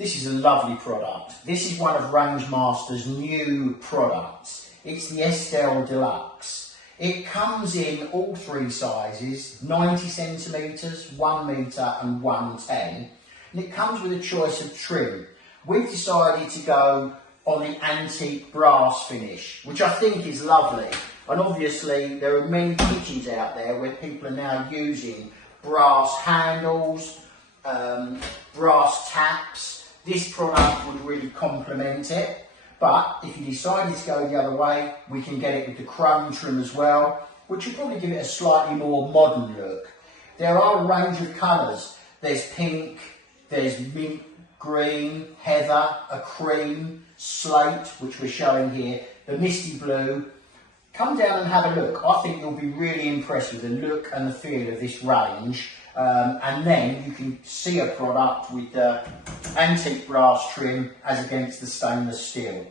This is a lovely product. This is one of Rangemaster's new products. It's the Elise Deluxe. It comes in all three sizes, 90 centimetres, 1 metre and 110. And it comes with a choice of trim. We've decided to go on the antique brass finish, which I think is lovely. And obviously there are many kitchens out there where people are now using brass handles, brass taps. This product would really complement it, but if you decided to go the other way, we can get it with the chrome trim as well, which will probably give it a slightly more modern look. There are a range of colours. There's pink, there's mint green, heather, a cream, slate, which we're showing here, the misty blue. Come down and have a look. I think you'll be really impressed with the look and the feel of this range. And then you can see a product with the antique brass trim as against the stainless steel.